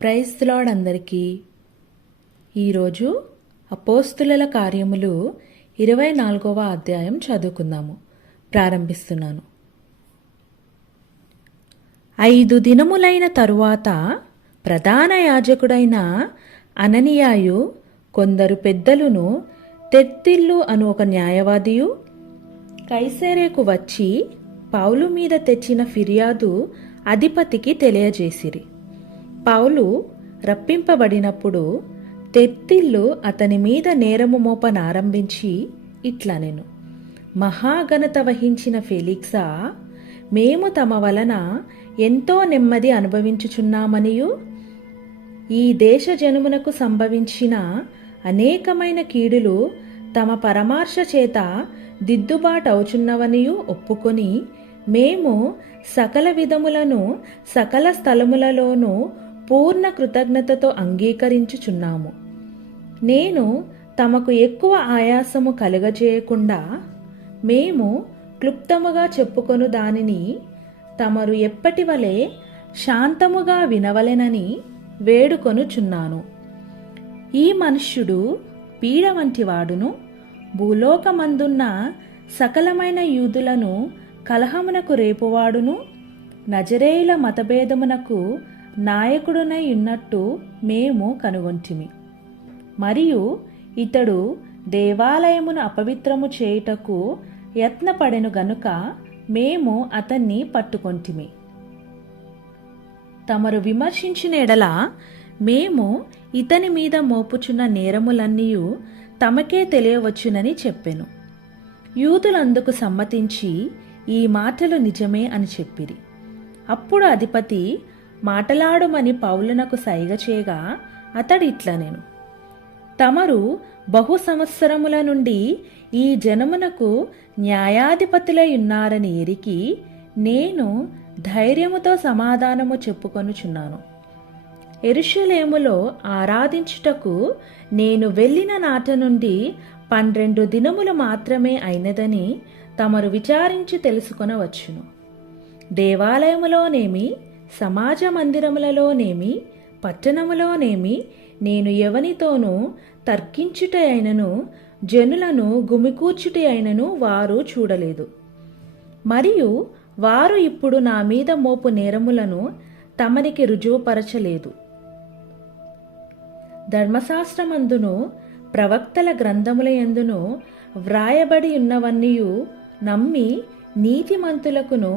Praise the lord అందరికీ. ఈరోజు అపోస్తుల కార్యములు 24వ అధ్యాయం చదువుకుందాము. ప్రారంభిస్తున్నాను. 5 దినములైన తరువాత ప్రధాన యాజకుడైన అననీయాయు కొందరు పెద్దలును తెర్తిల్లు అను ఒక న్యాయవాదియు కైసరేకు వచ్చి పౌలు మీద తెచ్చిన ఫిర్యాదు అధిపతికి తెలియజేసిరి. పౌలు రప్పింపబడినప్పుడు తెర్తిల్లు అతని మీద నేరము మోపనారంభించి ఇట్లనెను: మహాఘనత వహించిన ఫెలిక్సా, మేము తమ వలన ఎంతో నెమ్మది అనుభవించుచున్నామనియు ఈ దేశ జనమునకు సంభవించిన అనేకమైన కీడులు తమ పరమార్శ చేత దిద్దుబాటవుచున్నవనియు ఒప్పుకొని మేము సకల విధములను సకల స్థలములలోనూ పూర్ణ కృతజ్ఞతతో అంగీకరించుచున్నాము. నేను తమకు ఎక్కువ ఆయాసము కలుగజేయకుండా మేము క్లుప్తముగా చెప్పుకొను దానిని తమరు ఎప్పటి వలె శాంతముగా వినవలెనని వేడుకొనుచున్నాను. ఈ మనుష్యుడు పీడ వంటి వాడును, భూలోకమందున్న సకలమైన యూదులను కలహమునకు రేపువాడును, నజరేయుల మతభేదమునకు నాయకుడునై ఉన్నట్టు మేము కనుగొంటిమి. మరియు ఇతడు దేవాలయమును అపవిత్రము చేయుటకు యత్నపడెను గనుక మేము అతన్ని పట్టుకొంటిమి. తమరు విమర్శించిన ఎడల మేము ఇతని మీద మోపుచున్న నేరములన్నీయు తమకే తెలియవచ్చునని చెప్పెను. యూదులందుకు సమ్మతించి ఈ మాటలు నిజమే అని చెప్పిరి. అప్పుడు అధిపతి మాటలాడుమని పౌలునకు సైగ చేయగా అతడిట్లనెను: తమరు బహు సంవత్సరముల నుండి ఈ జనమునకు న్యాయాధిపతులై ఉన్నారని ఎరిగి నేను ధైర్యముతో సమాధానము చెప్పుకొనుచున్నాను. యెరూషలేములో ఆరాధించుటకు నేను వెళ్ళిన నాట నుండి 12 దినములు మాత్రమే అయినదని తమరు విచారించి తెలుసుకొనవచ్చును. దేవాలయములోనేమి, సమాజ మందిరములలోనేమి, పట్టణములోనేమి నేను ఎవనితోనూ తర్కించుట అయినను, జనులను గుమికూర్చుట అయినను వారు చూడలేదు. మరియు వారు ఇప్పుడు నా మీద మోపు నేరములను తమరికి రుజువుపరచలేదు. ధర్మశాస్త్రమందును ప్రవక్తల గ్రంథముల యందును వ్రాయబడి ఉన్నవన్నీయు నమ్మి నీతిమంతులకును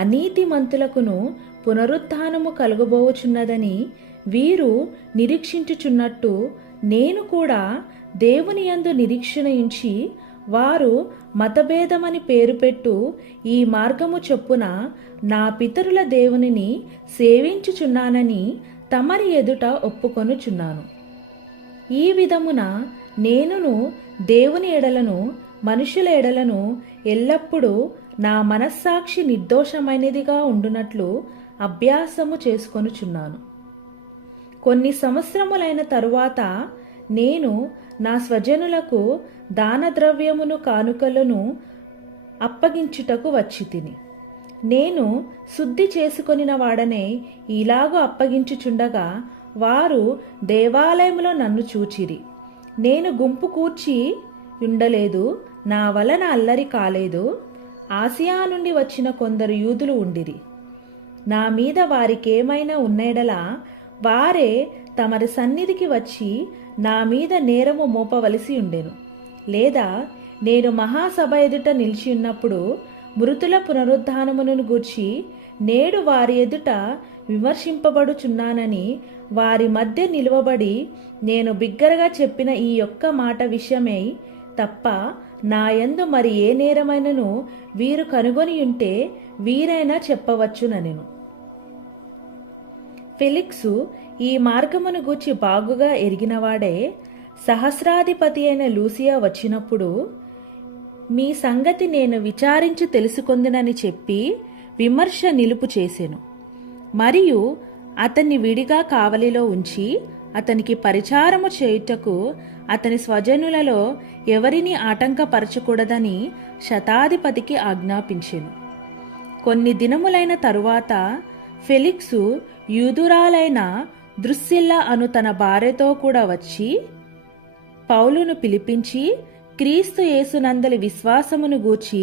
అనీతిమంతులకును పునరుత్థానము కలుగబోచున్నదని వీరు నిరీక్షించుచున్నట్టు నేను కూడా దేవుని యందు నిరీక్షణ ఉంచి వారు మతభేదమని పేరు పెట్టు ఈ మార్గము చొప్పున నా పితరుల దేవునిని సేవించుచున్నానని తమరి ఎదుట ఒప్పుకొనుచున్నాను. ఈ విధమున నేనును దేవుని ఎడలను మనుషుల ఎడలను ఎల్లప్పుడూ నా మనస్సాక్షి నిర్దోషమైనదిగా ఉండునట్లు అభ్యాసము చేసుకొనుచున్నాను. కొన్ని సంవత్సరములైన తరువాత నేను నా స్వజనులకు దానద్రవ్యమును కానుకలను అప్పగించుటకు వచ్చి తిని, నేను శుద్ధి చేసుకొనిన వాడనే ఇలాగూ అప్పగించుచుండగా వారు దేవాలయములో నన్ను చూచిరి. నేను గుంపు కూర్చి ఉండలేదు, నా వలన అల్లరి కాలేదు. ఆసియా నుండి వచ్చిన కొందరు యూదులు ఉండిరి. నా మీద వారికేమైనా ఉన్నెడలా వారే తమరి సన్నిధికి వచ్చి నా మీద నేరము మోపవలసి ఉండెను. లేదా నేను మహాసభ ఎదుట నిలిచి ఉన్నప్పుడు మృతుల పునరుద్ధానమును గూర్చి నేడు వారి ఎదుట విమర్శింపబడుచున్నానని వారి మధ్య నిలువబడి నేను బిగ్గరగా చెప్పిన ఈ ఒక్క మాట విషయమై తప్ప నా యందు మరి ఏ నేరమైనను వీరు కనుగొని ఉంటే వీరైనా చెప్పవచ్చుననెను. ఫెలిక్సు ఈ మార్గమును గూర్చి బాగుగా ఎరిగినవాడే సహస్రాధిపతి అయిన లూసియా వచ్చినప్పుడు మీ సంగతి నేను విచారించి తెలుసుకొందునని చెప్పి విమర్శ నిలుపు చేసెను. మరియు అతన్ని విడిగా కావలిలో ఉంచి అతనికి పరిచారము చేయుటకు అతని స్వజనులలో ఎవరిని ఆటంకపరచకూడదని శతాధిపతికి ఆజ్ఞాపించెను. కొన్ని దినములైన తరువాత ఫెలిక్సు యూదురాలైన ద్రుస్సిల్లా అను తన భార్యతో కూడా వచ్చి పౌలును పిలిపించి క్రీస్తు యేసునందలి విశ్వాసమును గూర్చి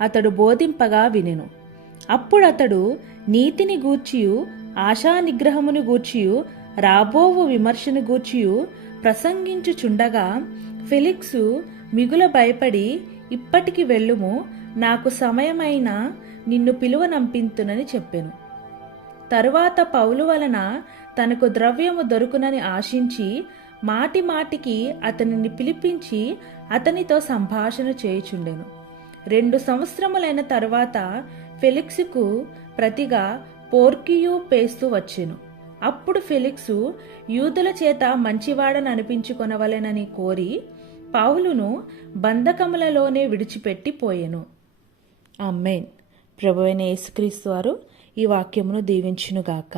అతడు బోధింపగా వినెను. అప్పుడతడు నీతిని గూర్చియు ఆశా నిగ్రహమును గూర్చియు రాబోవు విమర్శను గూర్చియు ప్రసంగించుచుండగా ఫెలిక్సు మిగుల భయపడి, ఇప్పటికి వెళ్ళుము, నాకు సమయమైన నిన్ను పిలువనంపింతునని చెప్పెను. తరువాత పౌలు వలన తనకు ద్రవ్యము దొరుకునని ఆశించి మాటి మాటికి అతనిని పిలిపించి అతనితో సంభాషణ చేయుచుండెను. 2 సంవత్సరములైన తరువాత ఫెలిక్సుకు ప్రతిగా పోర్కియు పేస్తు వచ్చెను. అప్పుడు ఫెలిక్సు యూదుల చేత మంచివాడని అనిపించుకొనవలెనని కోరి పౌలును బంధకములలోనే విడిచిపెట్టి పోయెను. ఆమేన్. ప్రభువైన యేసుక్రీస్తు వారు ఈ వాక్యమును దీవించునుగాక.